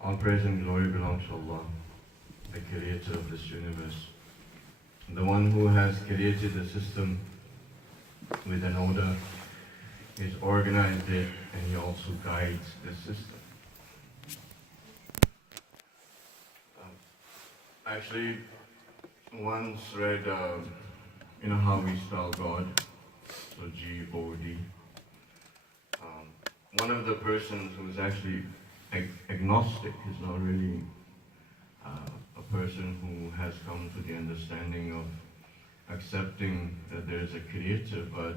All praise and glory belongs to Allah, the creator of this universe, the one who has created the system with an order. He's organized it, and He also guides the system. Actually, once read, you know how we spell God, so G-O-D. One of the persons who is actually agnostic is not really a person who has come to the understanding of accepting that there is a creator, but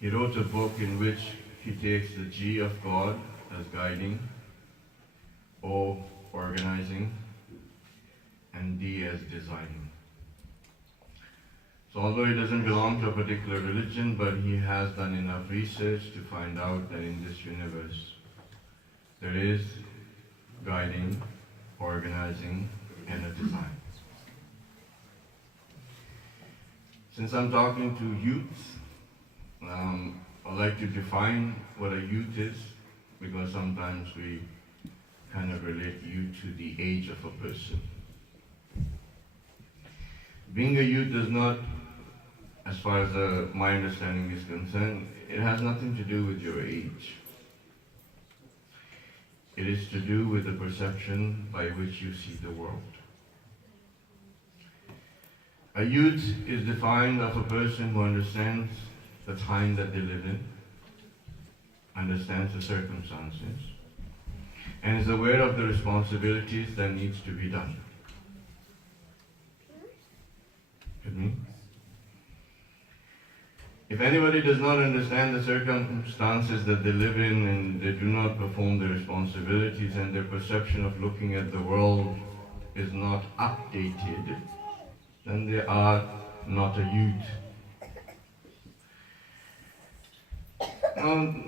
he wrote a book in which he takes the G of God as guiding, O organizing, and D as designing. So although he doesn't belong to a particular religion, but he has done enough research to find out that in this universe there is guiding, organizing, and a design. Since I'm talking to youth, I'd like to define what a youth is, because sometimes we kind of relate youth to the age of a person. Being a youth does not, as far as my understanding is concerned, it has nothing to do with your age. It is to do with the perception by which you see the world. A youth is defined of a person who understands the time that they live in, understands the circumstances, and is aware of the responsibilities that needs to be done. With me? If anybody does not understand the circumstances that they live in, and they do not perform their responsibilities, and their perception of looking at the world is not updated, then they are not a youth.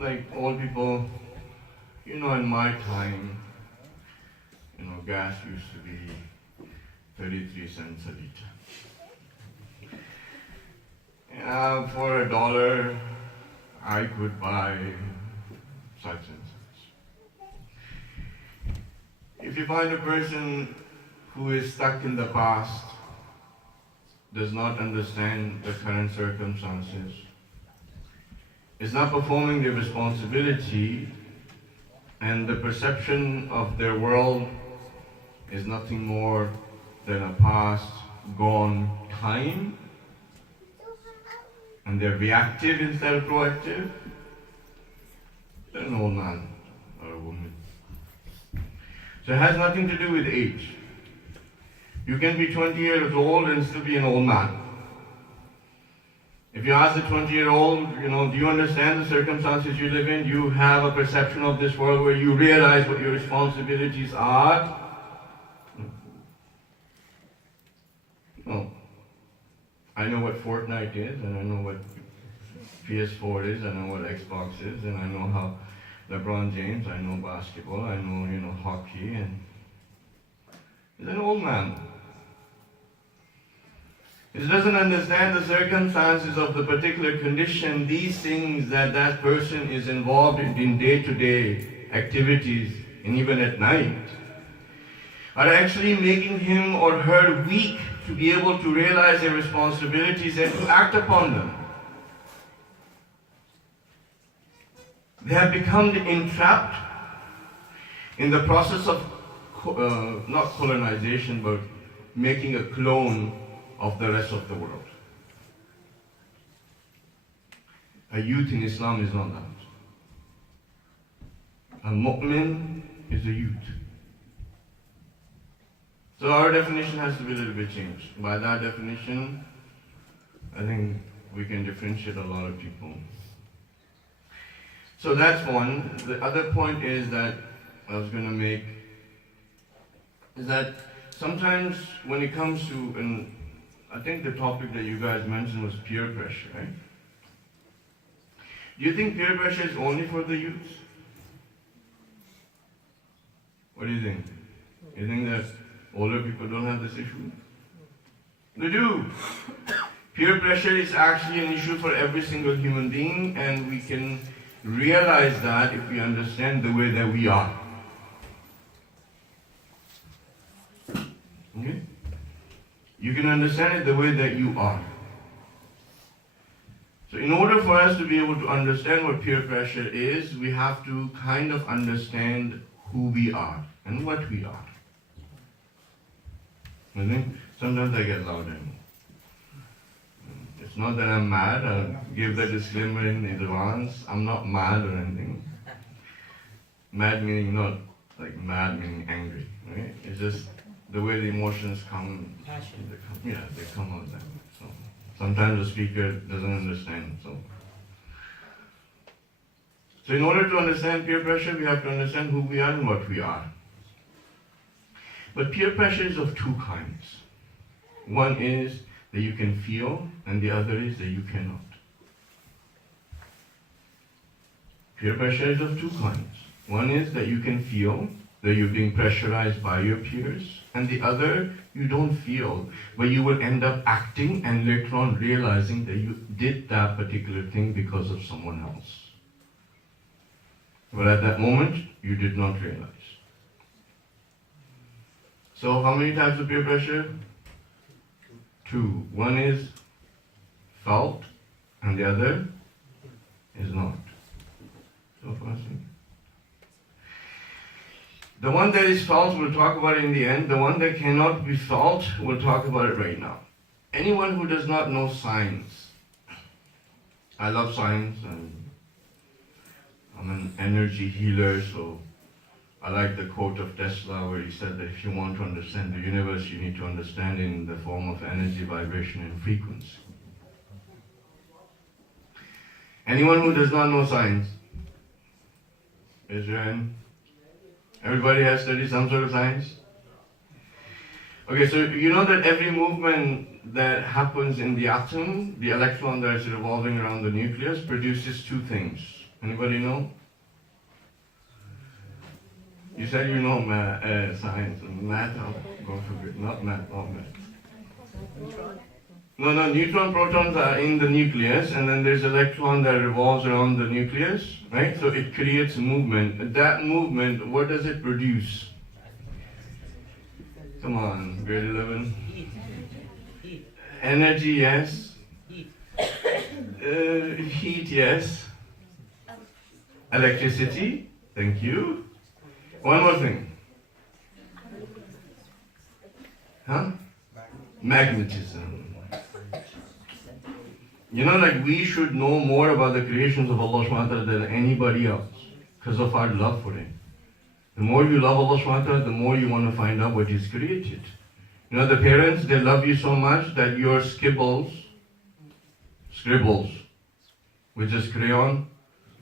Like old people, in my time, gas used to be 33 cents a liter. For $1, I could buy such and such. If you find a person who is stuck in the past, does not understand the current circumstances, is not performing their responsibility, and the perception of their world is nothing more than a past, gone time, and they're reactive instead of proactive, they're an old man or a woman. So it has nothing to do with age. You can be 20 years old and still be an old man. If you ask the 20-year-old, do you understand the circumstances you live in? Do you have a perception of this world where you realize what your responsibilities are? No. I know what Fortnite is, and I know what PS4 is, I know what Xbox is, and I know how LeBron James, I know basketball, I know, hockey, and he's an old man. He doesn't understand the circumstances of the particular condition. These things that person is involved in day-to-day activities, and even at night, are actually making him or her weak to be able to realize their responsibilities and to act upon them. They have become entrapped in the process of not colonization, but making a clone of the rest of the world. A youth in Islam is not that. A mu'min is a youth. So our definition has to be a little bit changed. By that definition, I think we can differentiate a lot of people. So that's one. The other point is that I was going to make is that sometimes when it comes to, and I think the topic that you guys mentioned was peer pressure, right? Do you think peer pressure is only for the youth? What do you think? You think that older people don't have this issue? They do. Peer pressure is actually an issue for every single human being, and we can realize that if we understand the way that we are. Okay? You can understand it the way that you are. So in order for us to be able to understand what peer pressure is, we have to kind of understand who we are and what we are. I think sometimes I get louder. It's not that I'm mad. I'll give the disclaimer in advance. I'm not mad or anything. Mad meaning not like mad meaning angry. Right? It's just the way the emotions come. They come out that way. So sometimes the speaker doesn't understand. So in order to understand peer pressure, we have to understand who we are and what we are. But peer pressure is of two kinds. One is that you can feel, and the other is that you cannot. Peer pressure is of two kinds. One is that you can feel that you're being pressurized by your peers, and the other you don't feel, but you will end up acting and later on realizing that you did that particular thing because of someone else. But at that moment, you did not realize. So how many types of peer pressure? Two. One is felt and the other is not. So the one that is felt, we'll talk about it in the end. The one that cannot be felt, we'll talk about it right now. Anyone who does not know science, I love science and I'm an energy healer, so I like the quote of Tesla where he said that if you want to understand the universe, you need to understand it in the form of energy, vibration, and frequency. Anyone who does not know science? Raise your hand. Everybody has studied some sort of science? Okay, so you know that every movement that happens in the atom, the electron that is revolving around the nucleus, produces two things. Anybody know? You said you know science and math, go for it. Not math, not math. No, neutron protons are in the nucleus, and then there's electron that revolves around the nucleus, right? So it creates movement. That movement, what does it produce? Come on, grade 11. Energy, yes. Heat, yes. Electricity, thank you. One more thing. Magnetism. You know, like we should know more about the creations of Allah subhanahu wa ta'ala than anybody else because of our love for Him. The more you love Allah subhanahu wa ta'ala, the more you want to find out what He's created. You know, the parents, they love you so much that your scribbles, with just crayon,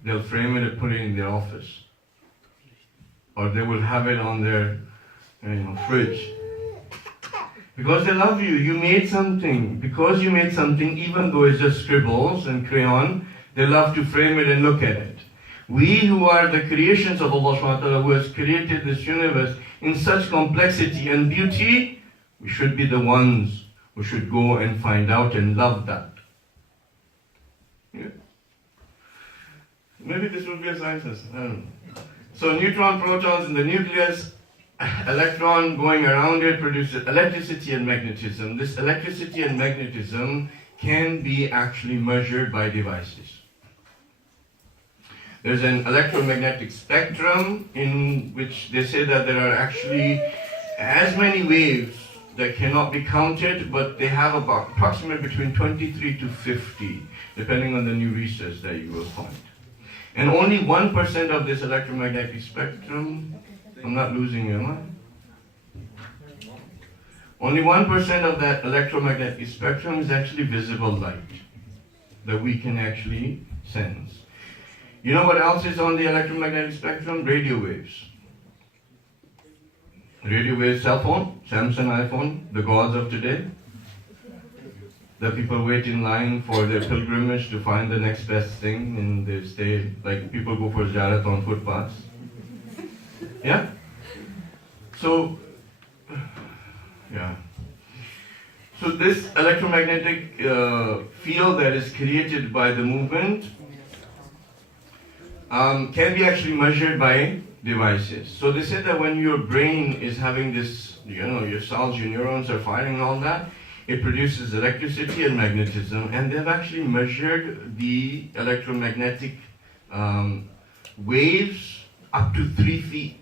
they'll frame it and put it in their office. Or they will have it on their fridge. Because they love you. You made something. Because you made something, even though it's just scribbles and crayon, they love to frame it and look at it. We who are the creations of Allah subhanahu wa ta'ala, who has created this universe in such complexity and beauty, we should be the ones who should go and find out and love that. Yeah. Maybe this will be a science lesson. I don't know. So neutron protons in the nucleus, electron going around it produces electricity and magnetism. This electricity and magnetism can be actually measured by devices. There's an electromagnetic spectrum in which they say that there are actually as many waves that cannot be counted, but they have about approximately between 23 to 50, depending on the new research that you will find. And only 1% of this electromagnetic spectrum, I'm not losing you, am I? Only 1% of that electromagnetic spectrum is actually visible light that we can actually sense. You know what else is on the electromagnetic spectrum? Radio waves. Radio waves, cell phone, Samsung, iPhone, the gods of today. The people wait in line for their pilgrimage to find the next best thing, and they stay, like people go for ziyarat on footpaths. Yeah? So this electromagnetic field that is created by the movement, can be actually measured by devices. So they said that when your brain is having this, your cells, your neurons are firing and all that, it produces electricity and magnetism, and they've actually measured the electromagnetic waves up to 3 feet.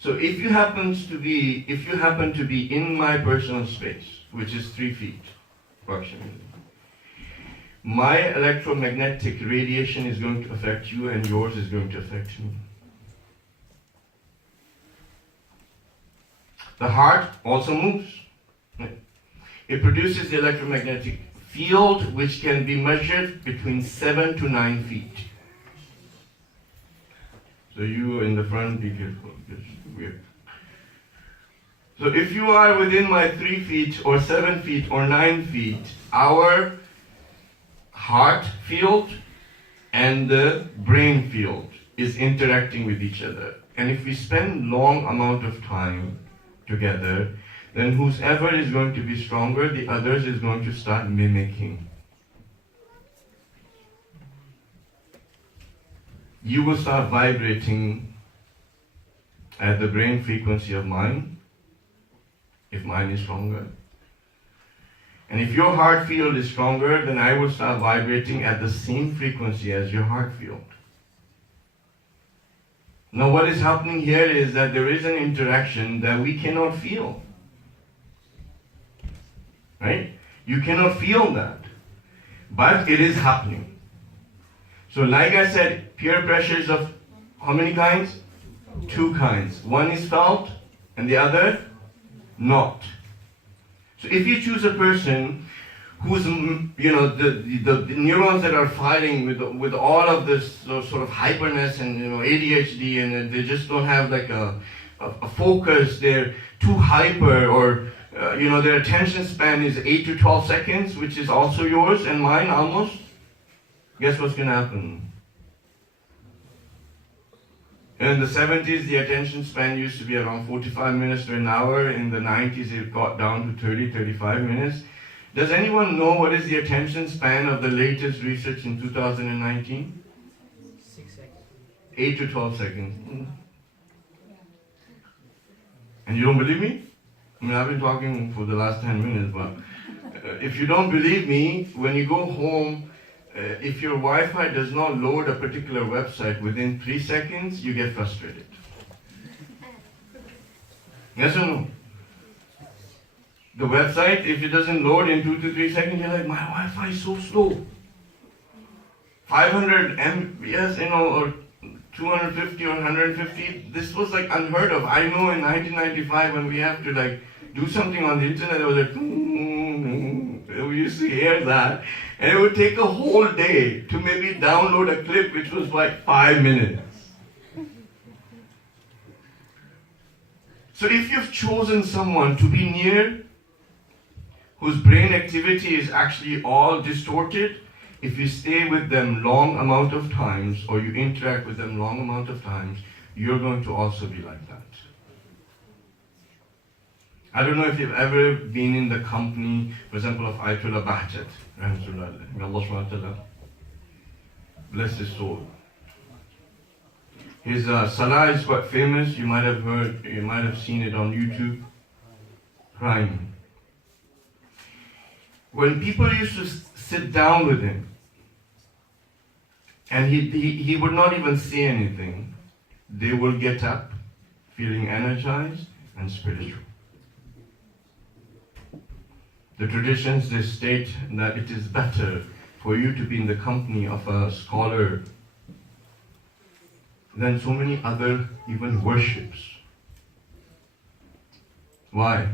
So if you happen to be in my personal space, which is 3 feet approximately, my electromagnetic radiation is going to affect you and yours is going to affect me. The heart also moves. It produces the electromagnetic field which can be measured between 7 to 9 feet. So you in the front, be careful. It's weird. So if you are within my 3 feet or 7 feet or 9 feet, our heart field and the brain field is interacting with each other. And if we spend long amount of time together, then whoever is going to be stronger, the others is going to start mimicking. You will start vibrating at the brain frequency of mine, if mine is stronger. And if your heart field is stronger, then I will start vibrating at the same frequency as your heart field. Now what is happening here is that there is an interaction that we cannot feel. Right? You cannot feel that. But it is happening. So like I said, peer pressure is of how many kinds? 2 kinds. One is felt and the other not. So if you choose a person who's, the neurons that are firing with all of this sort of hyperness and ADHD, and they just don't have like a focus, they're too hyper, or their attention span is 8 to 12 seconds, which is also yours and mine almost, guess what's going to happen? In the 70s, the attention span used to be around 45 minutes to an hour. In the 90s, it got down to 30, 35 minutes. Does anyone know what is the attention span of the latest research in 2019? 6 seconds. 8 to 12 seconds. And you don't believe me? I mean, I've been talking for the last 10 minutes, but if you don't believe me, when you go home, if your Wi-Fi does not load a particular website within 3 seconds, you get frustrated. Yes or no? The website, if it doesn't load in 2 to 3 seconds, you're like, my Wi-Fi is so slow. 500 Mbps, or 250 or 150, this was like unheard of. I know in 1995 when we have to do something on the internet, it was like, we used to hear that, and it would take a whole day to maybe download a clip which was like 5 minutes. So if you've chosen someone to be near, whose brain activity is actually all distorted, if you stay with them long amount of times, or you interact with them long amount of times, you're going to also be like that. I don't know if you've ever been in the company, for example, of Ayatollah Bahjat, may Allah subhanahu wa ta'ala bless his soul. His salah is quite famous. You might have seen it on YouTube. Crying. When people used to sit down with him, and he would not even say anything, they will get up feeling energized and spiritual. The traditions, they state that it is better for you to be in the company of a scholar than so many other even worships. Why?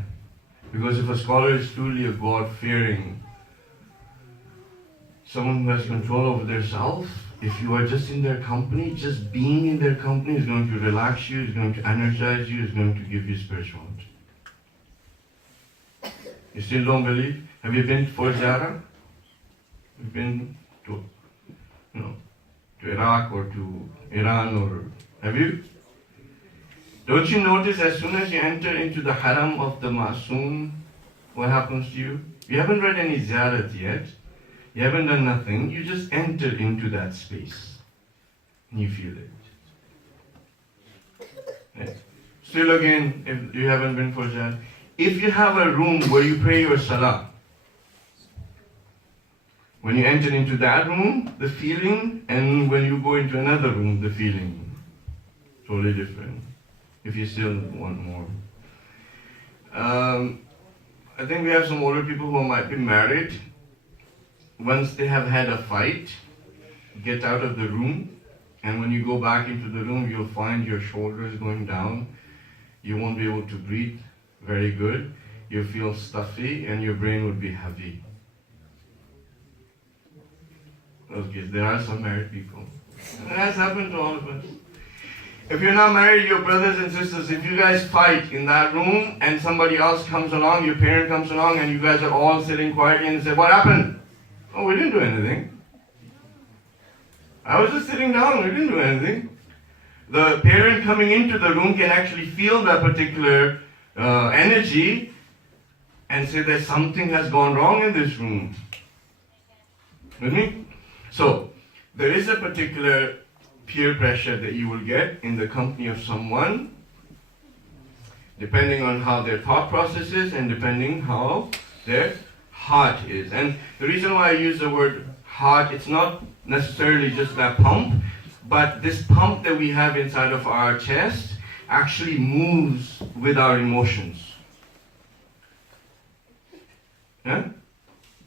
Because if a scholar is truly a God-fearing, someone who has control over their self, if you are just in their company, just being in their company is going to relax you, is going to energize you, is going to give you spirituality. You still don't believe? Have you been for Zara? You've been to Iraq or to Iran, or have you? Don't you notice as soon as you enter into the haram of the Masoom, what happens to you? You haven't read any Ziyarat yet. You haven't done nothing. You just enter into that space. And you feel it. Right? Still again, if you haven't been for that, if you have a room where you pray your salah, when you enter into that room, the feeling, and when you go into another room, the feeling, totally different. If you still want more. I think we have some older people who might be married. Once they have had a fight, get out of the room, and when you go back into the room, you'll find your shoulders going down. You won't be able to breathe very good. You'll feel stuffy, and your brain would be heavy. Okay, there are some married people. And it has happened to all of us. If you're not married, your brothers and sisters, if you guys fight in that room and somebody else comes along, your parent comes along, and you guys are all sitting quietly and say, "What happened?" "Oh, we didn't do anything. I was just sitting down, we didn't do anything." The parent coming into the room can actually feel that particular energy and say that something has gone wrong in this room. With me? So, there is a particular peer pressure that you will get in the company of someone, depending on how their thought process is and depending how their heart is. And the reason why I use the word heart, it's not necessarily just that pump, but this pump that we have inside of our chest actually moves with our emotions. Yeah?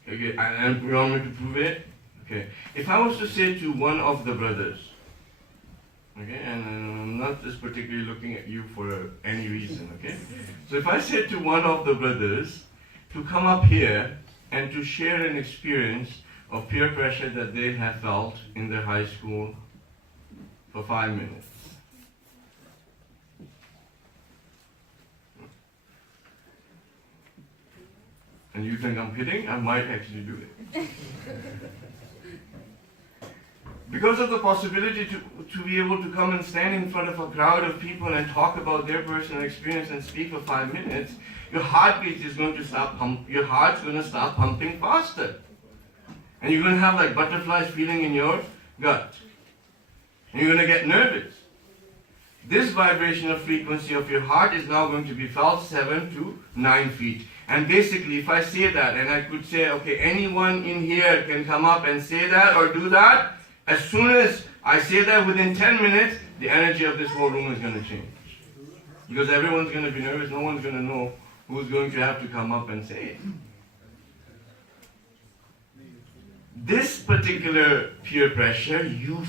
Okay, and you want me to prove it? Okay. If I was to say to one of the brothers, okay, and I'm not just particularly looking at you for any reason, okay? So if I said to one of the brothers to come up here and to share an experience of peer pressure that they have felt in their high school for 5 minutes. And you think I'm kidding? I might actually do it. Because of the possibility to be able to come and stand in front of a crowd of people and talk about their personal experience and speak for 5 minutes, your heartbeat is going to start your heart's going to start pumping faster. And you're going to have like butterflies feeling in your gut. And you're going to get nervous. This vibrational frequency of your heart is now going to be felt 7 to 9 feet. And basically, if I say that, and I could say, okay, anyone in here can come up and say that or do that, as soon as I say that, within 10 minutes, the energy of this whole room is going to change. Because everyone's going to be nervous, no one's going to know who's going to have to come up and say it. This particular peer pressure, you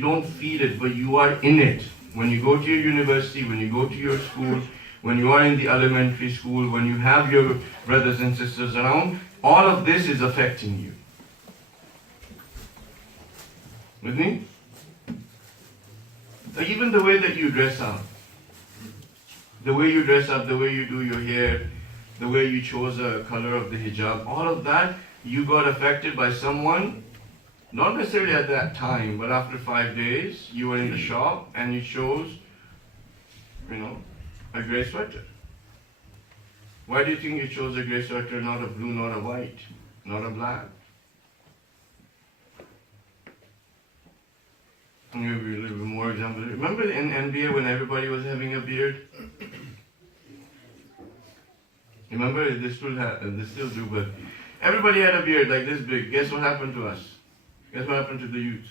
don't feel it, but you are in it. When you go to your university, when you go to your school, when you are in the elementary school, when you have your brothers and sisters around, all of this is affecting you. With me? So even the way that you dress up, the way you do your hair, the way you chose the color of the hijab, all of that, you got affected by someone, not necessarily at that time, but after 5 days, you were in the shop and you chose, a gray sweater. Why do you think you chose a gray sweater, not a blue, not a white, not a black? I'll give you a little bit more example. Remember in NBA when everybody was having a beard? Remember, they still do, but everybody had a beard like this big. Guess what happened to us? Guess what happened to the youth?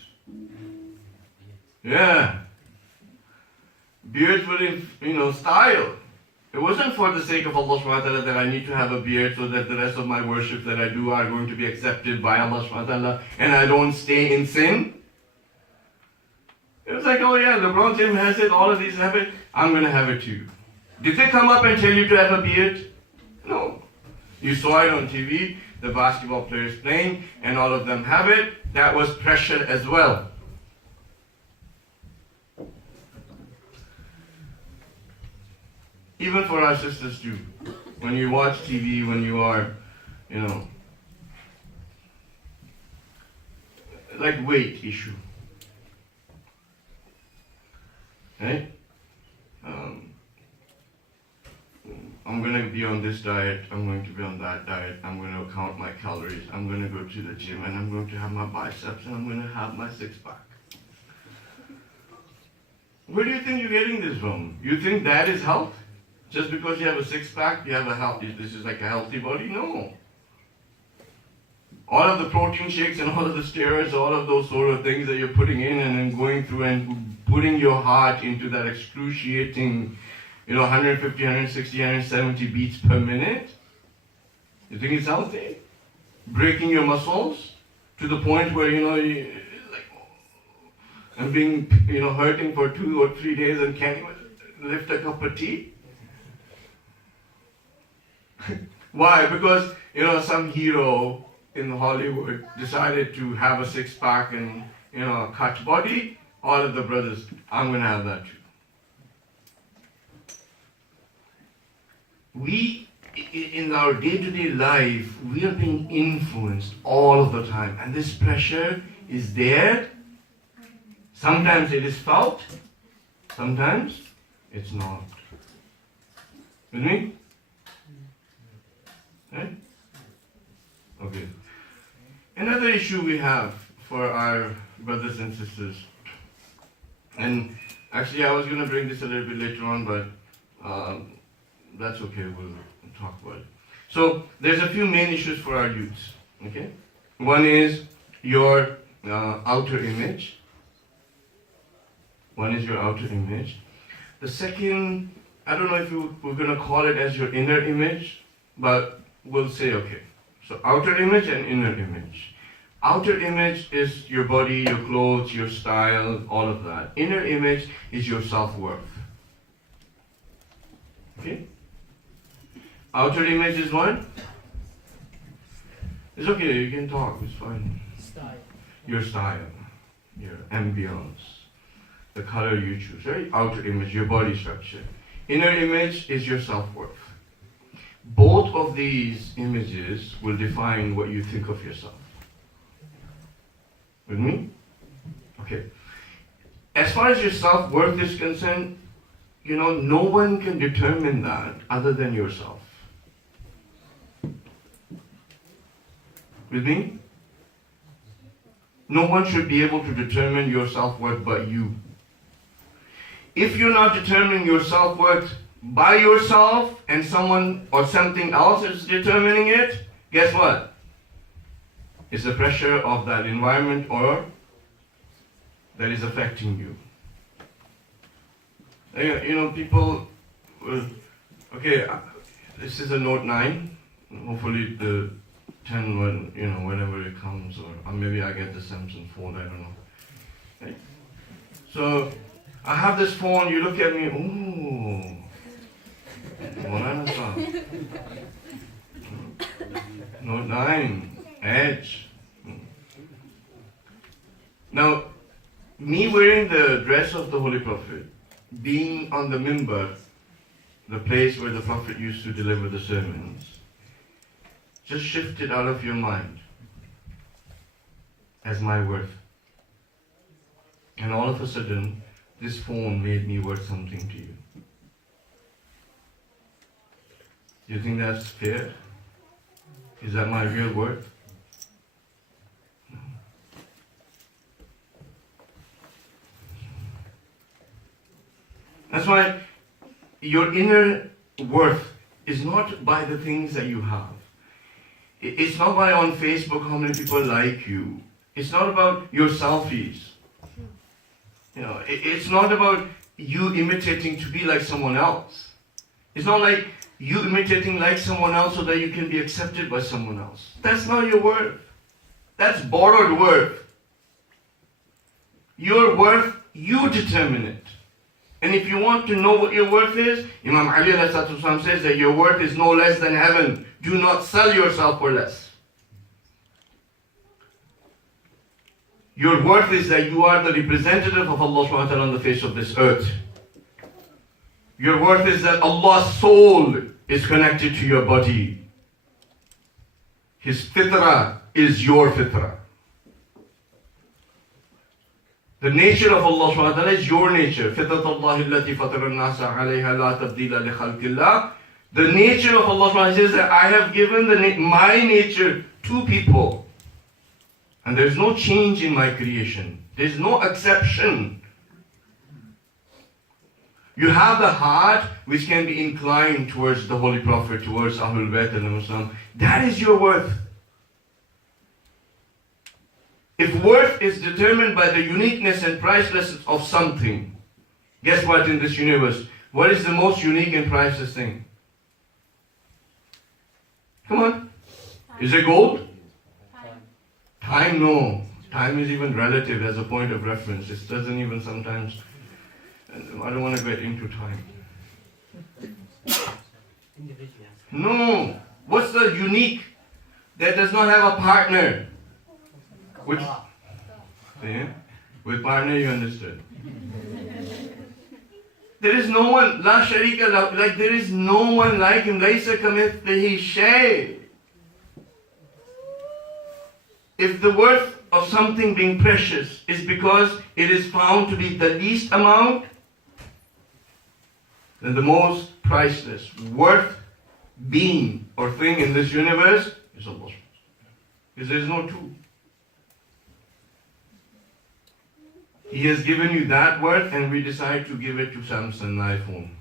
Yeah. Beards were in, style. It wasn't for the sake of Allah subhanahu wa ta'ala that I need to have a beard so that the rest of my worship that I do are going to be accepted by Allah subhanahu wa ta'ala and I don't stay in sin. It was like, oh yeah, LeBron James has it, all of these have it, I'm going to have it too. Did they come up and tell you to have a beard? No. You saw it on TV, the basketball players playing, and all of them have it. That was pressure as well. Even for our sisters too. When you watch TV, when you are, like weight issue. Right? I'm going to be on this diet, I'm going to be on that diet, I'm going to count my calories, I'm going to go to the gym, and I'm going to have my biceps, and I'm going to have my six-pack. Where do you think you're getting this from? You think that is health? Just because you have a six-pack, you have a healthy, this is like a healthy body? No. All of the protein shakes and all of the steroids, all of those sort of things that you're putting in and then going through and putting your heart into that excruciating, 150, 160, 170 beats per minute. You think it's healthy? Breaking your muscles to the point where, I'm being, hurting for 2 or 3 days and can't even lift a cup of tea. Why? Because, some hero in Hollywood decided to have a six-pack and, a cut body. All of the brothers, I'm going to have that too. We, in our day-to-day life, we are being influenced all of the time. And this pressure is there. Sometimes it is felt. Sometimes it's not. With me? Right? Okay. Another issue we have for our brothers and sisters, and actually I was going to bring this a little bit later on, but that's okay, we'll talk about it. So there's a few main issues for our youths. Okay. One is your outer image. One is your outer image. The second, I don't know if we're going to call it as your inner image, but we'll say okay. So outer image and inner image. Outer image is your body, your clothes, your style, all of that. Inner image is your self-worth. Okay? Outer image is what? It's okay, you can talk, it's fine. Style. Your style, your ambience, the color you choose, right? Outer image, your body structure. Inner image is your self-worth. Both of these images will define what you think of yourself. With me? Okay. As far as your self-worth is concerned, no one can determine that other than yourself. With me? No one should be able to determine your self-worth but you. If you're not determining your self-worth by yourself and someone or something else is determining it, guess what? It's the pressure of that environment or that is affecting you. People will, okay, this is a Note 9. Hopefully the 10 will, whenever it comes, or maybe I get the Samsung phone, I don't know. Right? So, I have this phone, you look at me, ooh, Maulana sir. Note 9, Edge. Now, me wearing the dress of the Holy Prophet, being on the mimbar, the place where the Prophet used to deliver the sermons, just shifted out of your mind as my worth. And all of a sudden, this phone made me worth something to you. Do you think that's fair? Is that my real worth? No. That's why your inner worth is not by the things that you have. It's not by on Facebook how many people like you. It's not about your selfies. It's not about you imitating to be like someone else. It's not like you imitating like someone else so that you can be accepted by someone else. That's not your worth. That's borrowed worth. Your worth, you determine it. And if you want to know what your worth is, Imam Ali says that your worth is no less than heaven. Do not sell yourself for less. Your worth is that you are the representative of Allah subhanahu wa ta'ala on the face of this earth. Your worth is that Allah's soul is connected to your body. His fitrah is your fitrah. The nature of Allah subhanahu wa ta'ala is your nature. فِطْرَةَ اللَّهِ الَّتِي فَطَرَ النَّاسَ عَلَيْهَا لَا تَبْدِيلَ لِخَلْقِ اللَّهِ The nature of Allah subhanahu wa ta'ala says that I have given my nature to people. And there's no change in my creation. There's no exception. You have the heart which can be inclined towards the Holy Prophet, towards Ahlul Bayt and the Muslim. That is your worth. If worth is determined by the uniqueness and pricelessness of something, guess what in this universe? What is the most unique and priceless thing? Come on. Is it gold? Time, no. Time is even relative as a point of reference. It doesn't even sometimes... I don't want to get into time. No. What's the unique that does not have a partner? Which? Yeah? With partner you understood. There is no one, La Sharika Lahu, like there is no one like him. Laysa kamithlihi shay. If the worth of something being precious is because it is found to be the least amount, then the most priceless worth being or thing in this universe is Allah. Because there is no two. He has given you that worth, and we decide to give it to Samsung iPhone.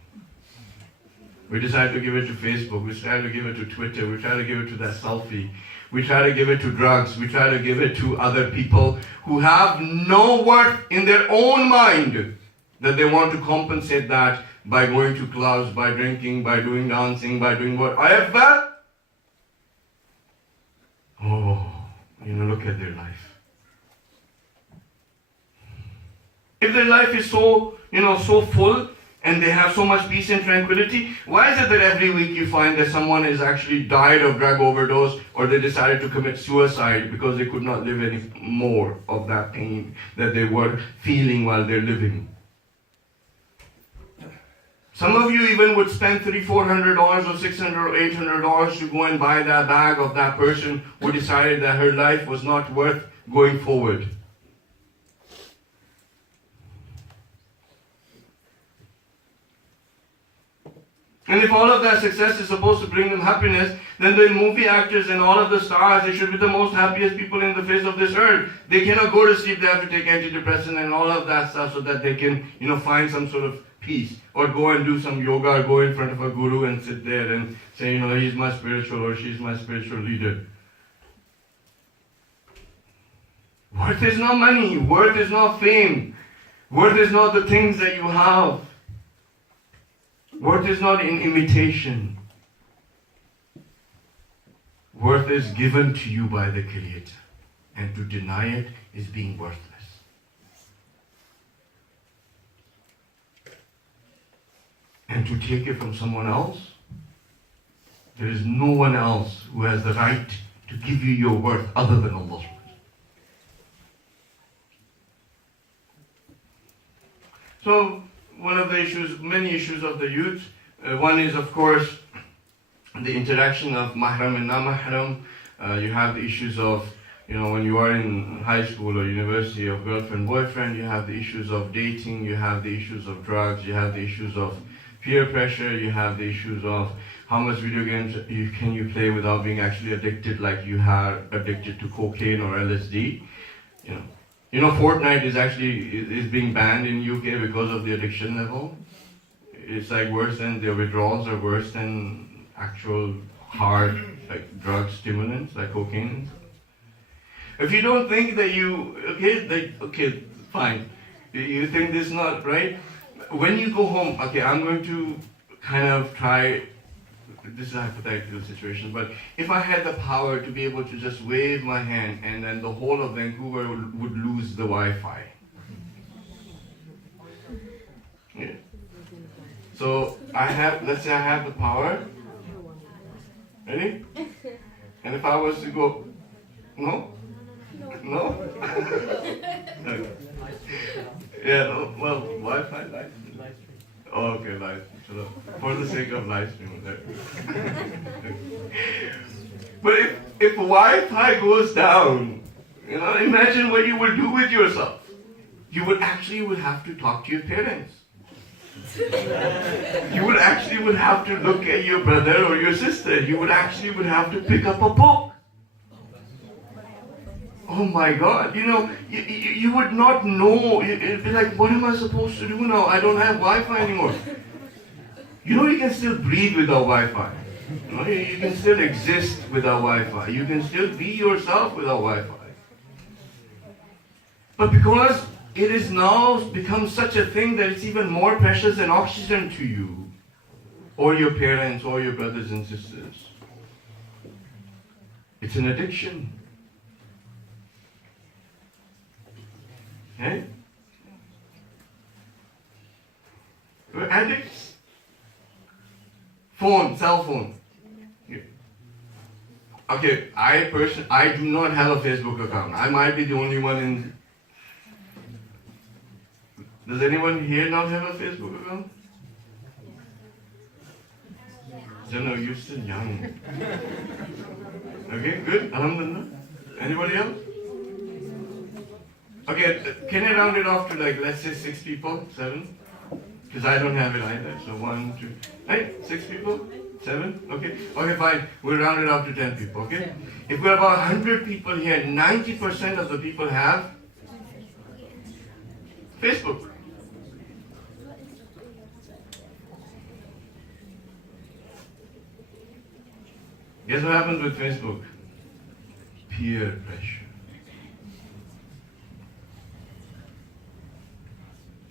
We decide to give it to Facebook. We try to give it to Twitter. We try to give it to that selfie. We try to give it to drugs. We try to give it to other people who have no worth in their own mind, that they want to compensate that by going to clubs, by drinking, by doing dancing, by doing what? I have that. Oh, look at their life. If their life is so, so full, and they have so much peace and tranquility, why is it that every week you find that someone has actually died of drug overdose, or they decided to commit suicide because they could not live any more of that pain that they were feeling while they're living? Some of you even would spend $300, $400 or $600 or $800 to go and buy that bag of that person who decided that her life was not worth going forward. And if all of that success is supposed to bring them happiness, then the movie actors and all of the stars, they should be the most happiest people in the face of this earth. They cannot go to sleep, they have to take antidepressant and all of that stuff so that they can, find some sort of peace. Or go and do some yoga, or go in front of a guru and sit there and say, he's my spiritual or she's my spiritual leader. Worth is not money. Worth is not fame. Worth is not the things that you have. Worth is not in imitation. Worth is given to you by the Creator. And to deny it is being worthless. And to take it from someone else, there is no one else who has the right to give you your worth other than Allah. So, one of the issues, many issues of the youth, one is of course the interaction of mahram and non-mahram. You have the issues of, when you are in high school or university, of girlfriend, boyfriend, you have the issues of dating, you have the issues of drugs, you have the issues of peer pressure, you have the issues of how much video games can you play without being actually addicted, like you are addicted to cocaine or LSD. Fortnite is being banned in UK because of the addiction level. It's like worse than the withdrawals are worse than actual hard drug stimulants like cocaine. If you don't think that okay, fine. You think this is not right? When you go home, okay, I'm going to kind of try, this is a hypothetical situation, but if I had the power to be able to just wave my hand and then the whole of Vancouver would lose the Wi-Fi. Yeah. So let's say I have the power. Ready? And if I was to go, no? No? Okay. Yeah, well, Wi-Fi, live stream. Oh, okay, live stream. For the sake of live streaming. But if Wi-Fi goes down, imagine what you will do with yourself. You would have to talk to your parents. You would actually have to look at your brother or your sister. You would actually have to pick up a book. Oh my God, you would not know. It'd be like, what am I supposed to do now? I don't have Wi-Fi anymore. You can still breathe without Wi-Fi. You can still exist without Wi-Fi. You can still be yourself without Wi-Fi. But because it is now become such a thing that it's even more precious than oxygen to you, or your parents, or your brothers and sisters. It's an addiction. Okay? We're addicts. Cell phone. Okay, I do not have a Facebook account. I might be the only one in. Does anyone here not have a Facebook account? No, you're still young. Okay, good. Alhamdulillah. Anybody else? Okay, can I round it off to let's say 6 people? 7? Because I don't have it either. So 1, 2, right? 6 people? 7? Okay. Okay, fine. We'll round it off to 10 people, okay? If we're about 100 people here, 90% of the people have Facebook. Guess what happens with Facebook? Peer pressure.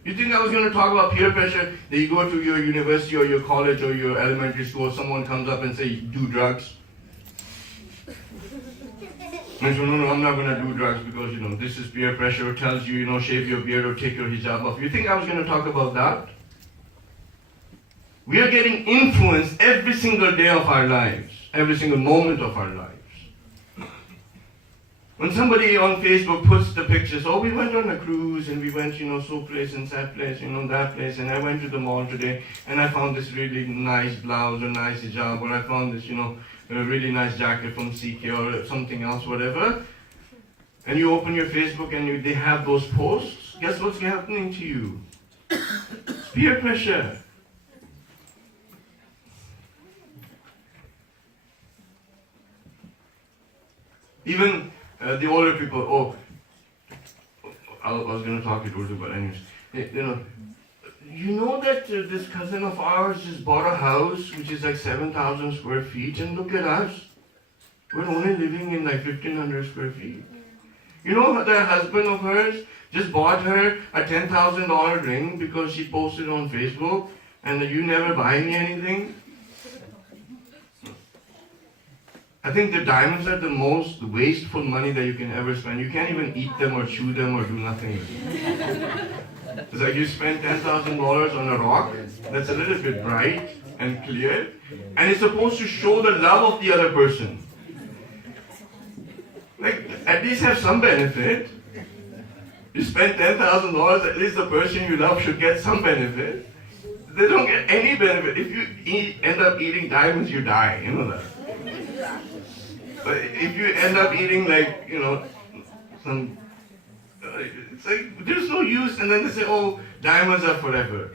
You think I was going to talk about peer pressure? That you go to your university or your college or your elementary school, someone comes up and say, do drugs. And so, no, I'm not going to do drugs because, this is peer pressure. It tells you, shave your beard or take your hijab off. You think I was going to talk about that? We are getting influenced every single day of our lives, every single moment of our lives. When somebody on Facebook puts the pictures, oh, we went on a cruise and we went, so place and that place, that place, and I went to the mall today and I found this really nice blouse or nice hijab, or I found this, a really nice jacket from CK or something else, whatever. And you open your Facebook and they have those posts. Guess what's happening to you? It's peer pressure. Even the older people, I was going to talk to Urdu, but anyways, you know that this cousin of ours just bought a house which is 7,000 square feet, and look at us. We're only living in 1,500 square feet. You know the husband of hers just bought her a $10,000 ring because she posted on Facebook, and you never buy me anything? I think the diamonds are the most wasteful money that you can ever spend. You can't even eat them or chew them or do nothing with them. It's like you spend $10,000 on a rock that's a little bit bright and clear, and it's supposed to show the love of the other person. At least have some benefit. You spend $10,000, at least the person you love should get some benefit. They don't get any benefit. If you end up eating diamonds, you die. You know that. But if you end up eating some, it's there's no use, and then they say, oh, diamonds are forever.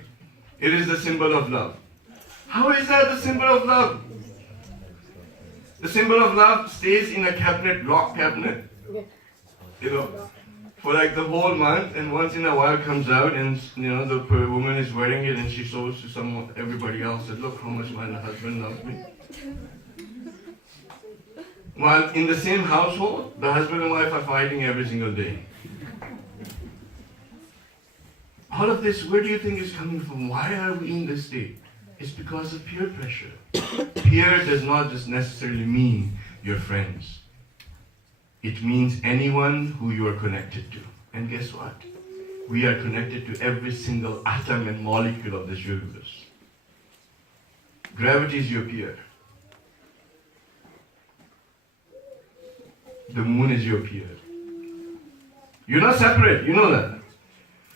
It is the symbol of love. How is that the symbol of love? The symbol of love stays in a cabinet, locked cabinet, for the whole month, and once in a while comes out, and the woman is wearing it, and she shows to everybody else that, look how much my husband loves me. While in the same household, the husband and wife are fighting every single day. All of this, where do you think is coming from? Why are we in this state? It's because of peer pressure. Peer does not just necessarily mean your friends. It means anyone who you are connected to. And guess what? We are connected to every single atom and molecule of this universe. Gravity is your peer. The moon is your peer. You're not separate, you know that.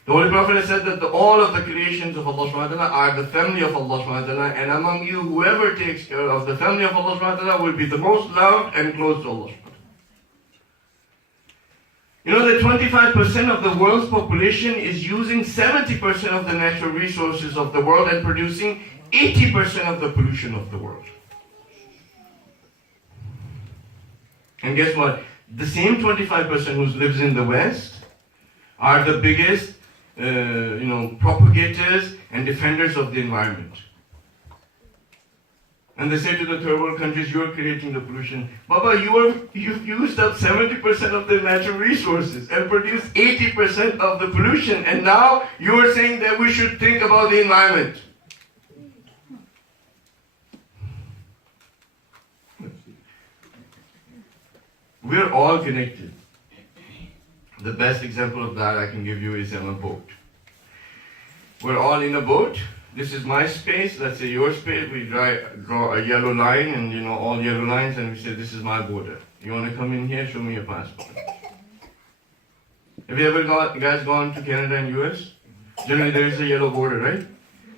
The Holy Prophet has said that all of the creations of Allah subhanahu wa ta'ala are the family of Allah subhanahu wa ta'ala, and among you, whoever takes care of the family of Allah subhanahu wa ta'ala will be the most loved and close to Allah subhanahu wa ta'ala. You know that 25% of the world's population is using 70% of the natural resources of the world and producing 80% of the pollution of the world. And guess what? The same 25% who lives in the West are the biggest propagators and defenders of the environment. And they say to the third world countries, you're creating the pollution. Baba, you've used up 70% of the natural resources and produced 80% of the pollution. And now you're saying that we should think about the environment. We're all connected. The best example of that I can give you is on a boat. We're all in a boat. This is my space, let's say your space. We draw a yellow line and all yellow lines, and we say this is my border. You want to come in here? Show me your passport. Have you ever guys gone to Canada and US? Generally there is a yellow border, right?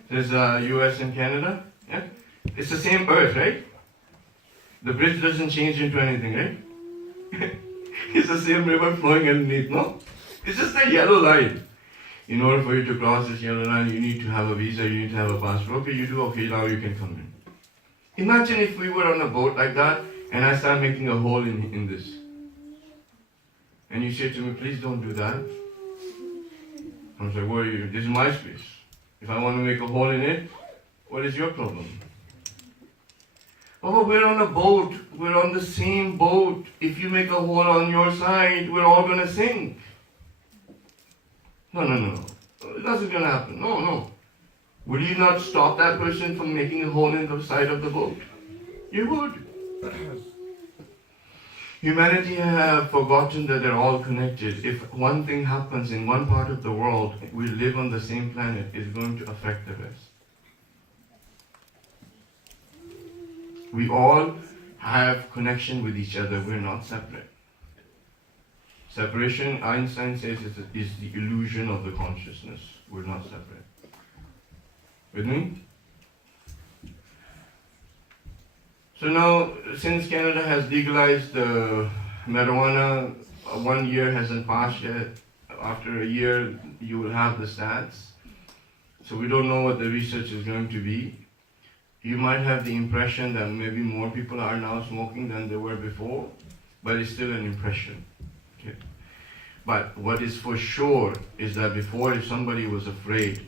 There's US and Canada. Yeah? It's the same earth, right? The bridge doesn't change into anything, right? It's the same river flowing underneath, no? It's just a yellow line. In order for you to cross this yellow line, you need to have a visa, you need to have a passport. Okay, you do, okay, now you can come in. Imagine if we were on a boat like that, and I start making a hole in this. And you say to me, please don't do that. I'm like, what are you? This is my space. If I want to make a hole in it, what is your problem? Oh, we're on a boat. We're on the same boat. If you make a hole on your side, we're all going to sink. No. That's not going to happen. No. Would you not stop that person from making a hole in the side of the boat? You would. Humanity have forgotten that they're all connected. If one thing happens in one part of the world, we live on the same planet, it's going to affect the rest. We all have connection with each other. We're not separate. Separation, Einstein says, is the illusion of the consciousness. We're not separate. With me? So now, since Canada has legalized marijuana, 1 year hasn't passed yet. After a year, you will have the stats. So we don't know what the research is going to be. You might have the impression that maybe more people are now smoking than they were before, but it's still an impression. Okay. But what is for sure is that before, if somebody was afraid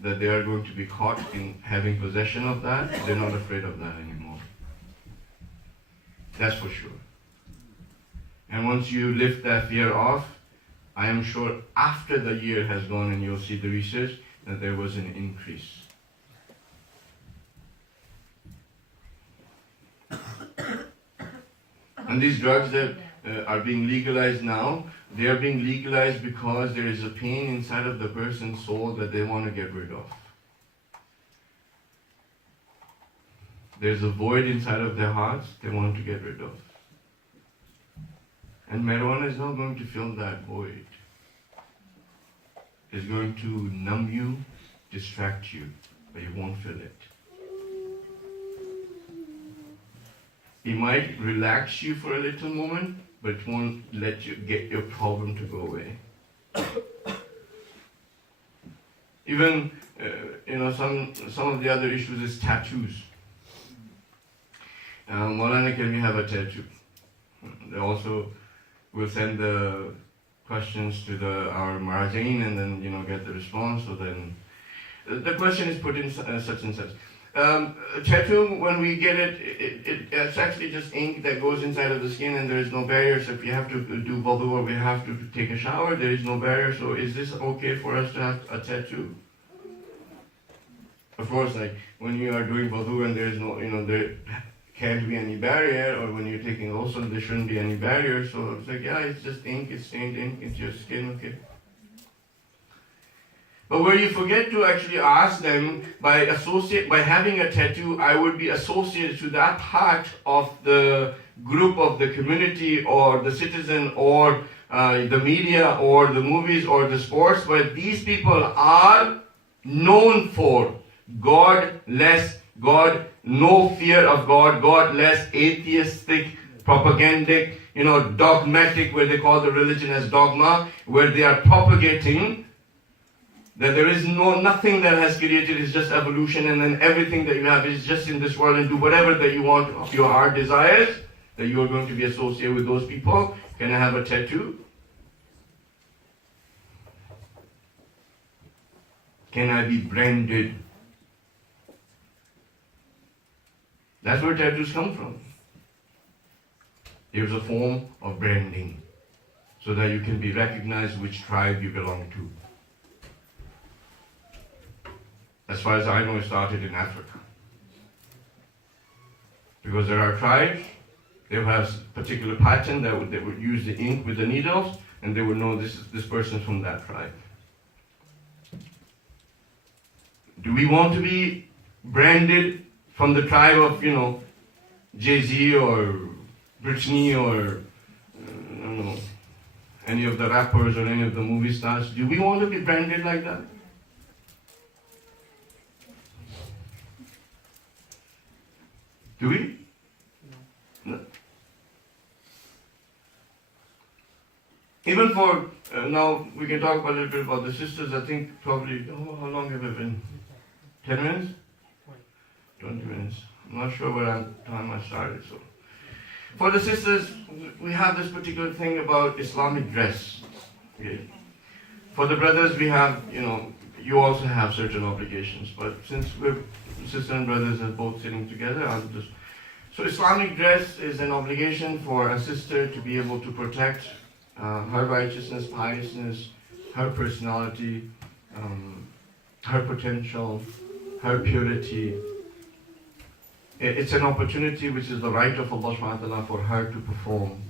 that they are going to be caught in having possession of that, they're not afraid of that anymore. That's for sure. And once you lift that fear off, I am sure after the year has gone and you'll see the research that there was an increase. And these drugs that are being legalized now, they are being legalized because there is a pain inside of the person's soul that they want to get rid of. There's a void inside of their hearts they want to get rid of. And marijuana is not going to fill that void. It's going to numb you, distract you, but you won't feel it. It might relax you for a little moment, but it won't let you get your problem to go away. Even, some of the other issues is tattoos. Maulana, can we have a tattoo? They also will send the questions to our Marajain and then, get the response. So then, the question is put in such and such. Tattoo, when we get it's actually just ink that goes inside of the skin and there is no barrier. So if you have to do wudu or we have to take a shower, there is no barrier. So is this okay for us to have a tattoo? Of course, like when you are doing wudu and there is no, there can't be any barrier, or when you're taking ghusl, there shouldn't be any barrier. So it's like, yeah, it's just ink, it's stained ink, it's your skin, okay. But where you forget to actually ask them, by having a tattoo, I would be associated to that part of the group of the community or the citizen or the media or the movies or the sports, where these people are known for God less, God, no fear of God, God less, atheistic propagandic, dogmatic, where they call the religion as dogma, where they are propagating that there is nothing that has created, it's just evolution, and then everything that you have is just in this world, and do whatever that you want of your heart desires, that you are going to be associated with those people. Can I have a tattoo? Can I be branded? That's where tattoos come from. There's a form of branding, so that you can be recognized which tribe you belong to. As far as I know, it started in Africa. Because there are tribes, they have a particular pattern that they would use the ink with the needles, and they would know this person from that tribe. Do we want to be branded from the tribe of, Jay-Z or Britney or, I don't know, any of the rappers or any of the movie stars? Do we want to be branded like that? Do we? No. Even for, now we can talk a little bit about the sisters. I think probably, how long have I been? 10 minutes? 20 minutes. I'm not sure what time I started. So, for the sisters, we have this particular thing about Islamic dress. Okay. For the brothers, we have, you also have certain obligations. But since we're sisters and brothers are both sitting together, so Islamic dress is an obligation for a sister to be able to protect her righteousness, piousness, her personality, her potential, her purity. It's an opportunity which is the right of Allah subhanahu wa ta'ala for her to perform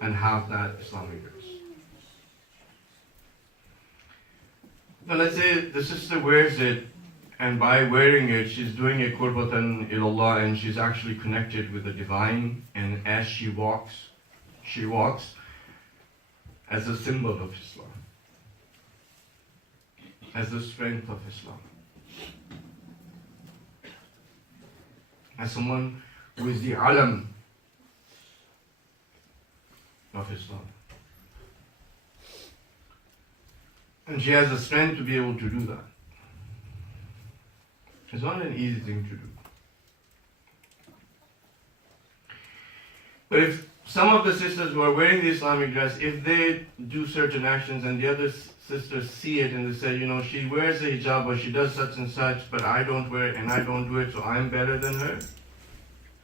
and have that Islamic dress. Now let's say the sister wears it, and by wearing it, she's doing a qurbatan ilallah, and she's actually connected with the divine, and as she walks as a symbol of Islam, as the strength of Islam, as someone who is the alam of Islam. And she has the strength to be able to do that. It's not an easy thing to do. But if some of the sisters who are wearing the Islamic dress, if they do certain actions and the other sisters see it and they say, she wears a hijab or she does such and such, but I don't wear it and I don't do it, so I'm better than her,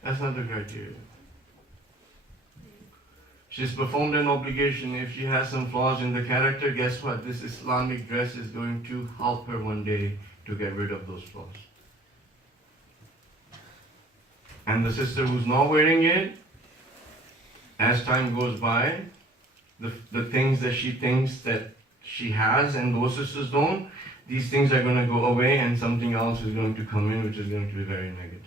that's not the criteria. She's performed an obligation. If she has some flaws in the character, guess what? This Islamic dress is going to help her one day to get rid of those flaws. And the sister who's not wearing it, as time goes by, the things that she thinks that she has and those sisters don't, these things are going to go away and something else is going to come in which is going to be very negative.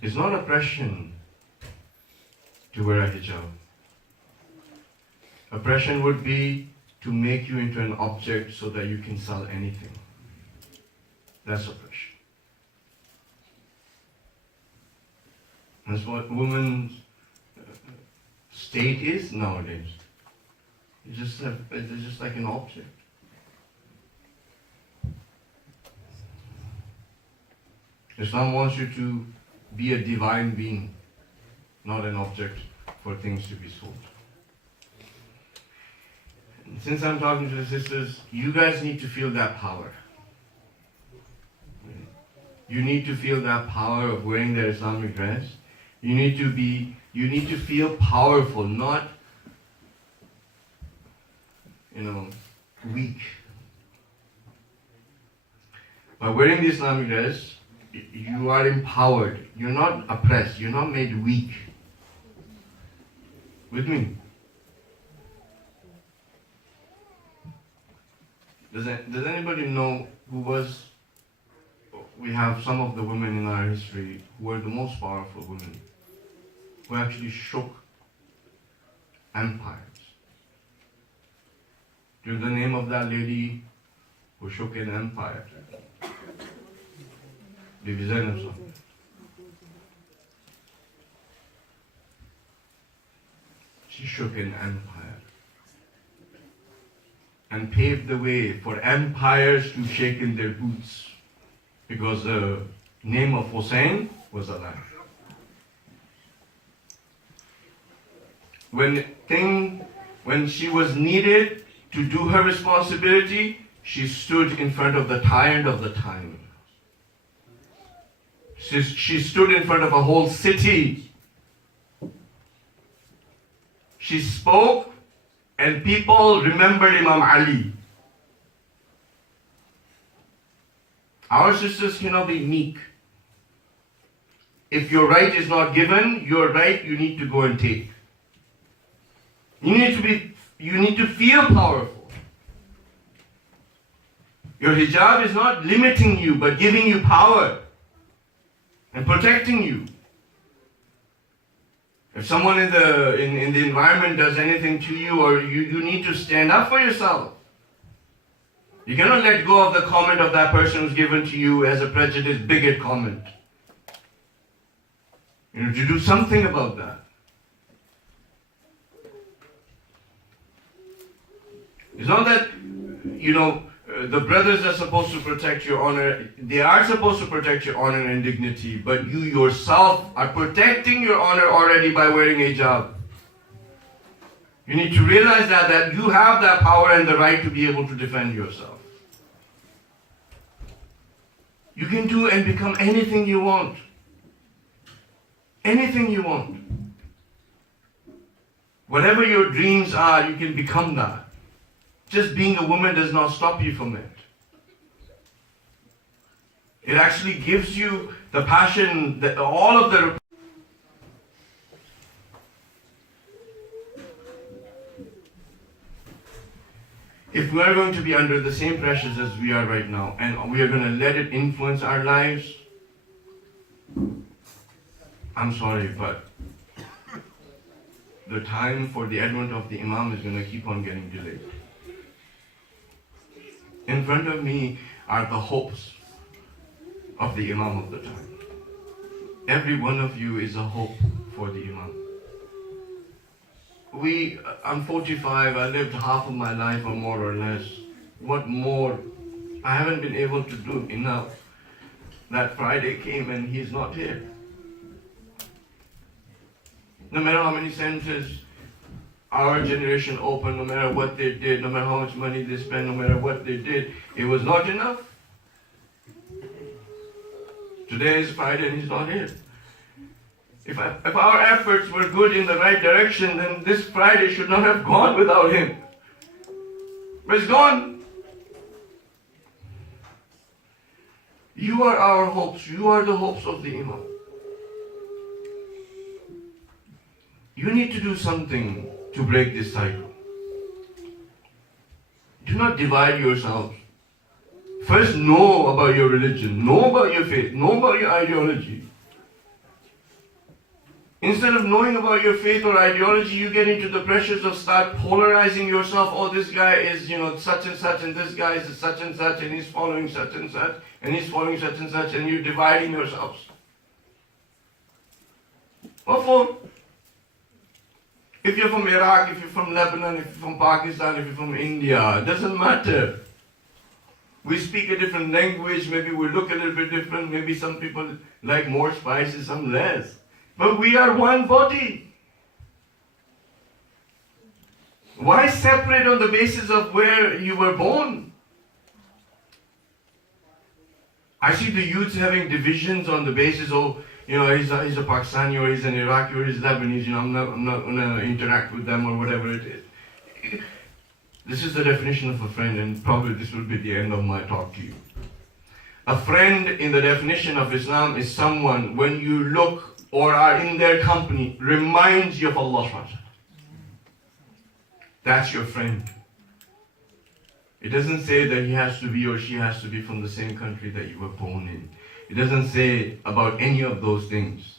It's not oppression to wear a hijab. Oppression would be to make you into an object so that you can sell anything. That's oppression. That's what women's state is nowadays. It's just like an object. Islam wants you to be a divine being, not an object for things to be sold. And since I'm talking to the sisters, you guys need to feel that power. You need to feel that power of wearing their Islamic dress. You need to feel powerful, not, weak. By wearing the Islamic dress, you are empowered. You're not oppressed. You're not made weak. With me? Does anybody know who was... We have some of the women in our history who were the most powerful women, who actually shook empires. Do you know the name of that lady who shook an empire? Bibi Zainab. shook an empire and paved the way for empires to shake in their boots, because the name of Hussain was alive. When she was needed to do her responsibility, she stood in front of the tyrant of the time. She stood in front of a whole city. She spoke, and people remembered Imam Ali. Our sisters cannot be meek. If your right is not given, your right you need to go and take. You need to feel powerful. Your hijab is not limiting you, but giving you power and protecting you. If someone in the environment does anything to you, or you need to stand up for yourself. You cannot let go of the comment of that person who's given to you as a prejudiced, bigot comment. You know, to do something about that. It's not that, the brothers are supposed to protect your honor. They are supposed to protect your honor and dignity, but you yourself are protecting your honor already by wearing a hijab. You need to realize that you have that power and the right to be able to defend yourself. You can do and become anything you want. Anything you want. Whatever your dreams are, you can become that. Just being a woman does not stop you from it. It actually gives you the passion, all of the... If we are going to be under the same pressures as we are right now, and we are going to let it influence our lives, I'm sorry, but the time for the advent of the Imam is going to keep on getting delayed. In front of me are the hopes of the Imam of the time. Every one of you is a hope for the Imam. I'm 45, I lived half of my life or more or less. What more? I haven't been able to do enough. That Friday came and he's not here. No matter how many centers our generation opened, no matter what they did, no matter how much money they spent, no matter what they did, it was not enough. Today is Friday and he's not here. If our efforts were good in the right direction, then this Friday should not have gone without him. But it's gone. You are our hopes. You are the hopes of the Imam. You need to do something to break this cycle. Do not divide yourselves. First, know about your religion, know about your faith, know about your ideology. Instead of knowing about your faith or ideology, you get into the pressures of start polarizing yourself. Oh, this guy is, such and such, and this guy is such and such, and he's following such and such, and he's following such and such, and you're dividing yourselves. What for? If you're from Iraq, if you're from Lebanon, if you're from Pakistan, if you're from India, it doesn't matter. We speak a different language, maybe we look a little bit different, maybe some people like more spicy, some less. But we are one body. Why separate on the basis of where you were born? I see the youths having divisions on the basis of, he's a Pakistani or he's an Iraqi or he's Lebanese, I'm not going to interact with them or whatever it is. This is the definition of a friend, and probably this will be the end of my talk to you. A friend in the definition of Islam is someone, when you look or are in their company, reminds you of Allah subhanahu wa ta'ala. That's your friend. It doesn't say that he has to be or she has to be from the same country that you were born in. It doesn't say about any of those things.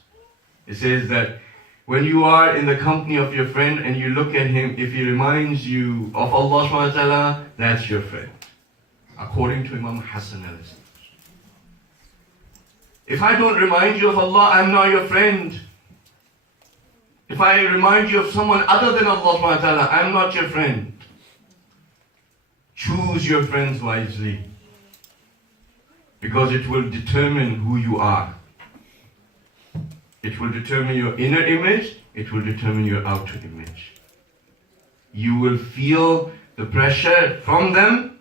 It says that when you are in the company of your friend and you look at him, if he reminds you of Allah subhanahu wa ta'ala, that's your friend. According to Imam Hasan al-Mujtaba. If I don't remind you of Allah, I'm not your friend. If if I remind you of someone other than Allah subhanahu wa ta'ala, I am not your friend. Choose your friends wisely, because it will determine who you are. It will determine your inner image, it will determine your outer image. You will feel the pressure from them,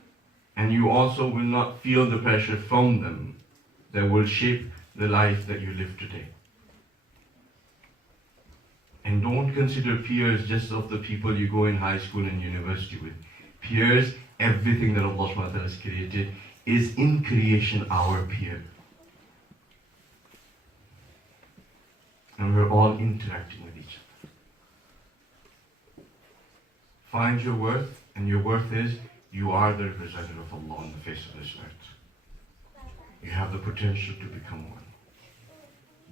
and you also will not feel the pressure from them that will shape the life that you live today. And don't consider peers just of the people you go in high school and university with. Peers, everything that Allah subhanahu wa ta'ala has created is in creation our peer. And we're all interacting with each other. Find your worth, and your worth is you are the representative of Allah on the face of this earth. You have the potential to become one.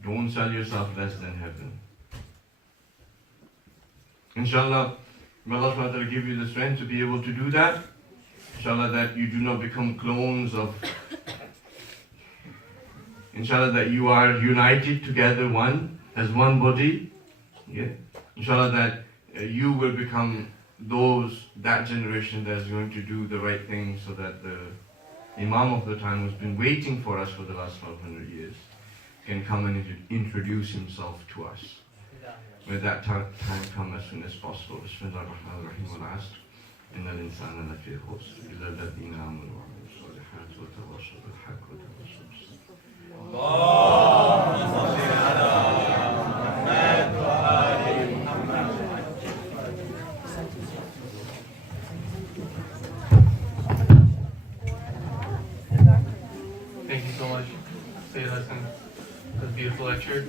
Don't sell yourself less than heaven. Inshallah, may Allah subhanahu wa ta'ala give you the strength to be able to do that. Inshallah, that you do not become clones of. Inshallah, that you are united together, one, as one body. Yeah. Inshallah, that you will become that generation that is going to do the right thing, so that the Imam of the time, who's been waiting for us for the last 1200 years, can come and introduce himself to us. May that time come as soon as possible. Bismillah ar-Rahman ar-Rahim wal-Asr. Inna al-insana lafi khusr illa alladhina amanu wa amilu s-salihati wa tawassaw bil-haqqi wa tawassaw bis-sabr. Allahumma salli ala Muhammad wa ali Muhammad. Thank you so much, Sayyid Hasan, for the beautiful lecture.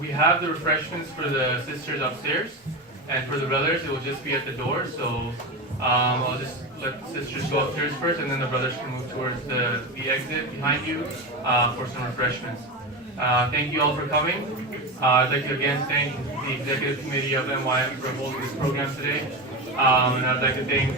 We have the refreshments for the sisters upstairs, and for the brothers, it will just be at the door. So I'll just let the sisters go upstairs first, and then the brothers can move towards the exit behind you for some refreshments. Thank you all for coming. I'd like to again thank the Executive Committee of MYM for holding this program today. And I'd like to thank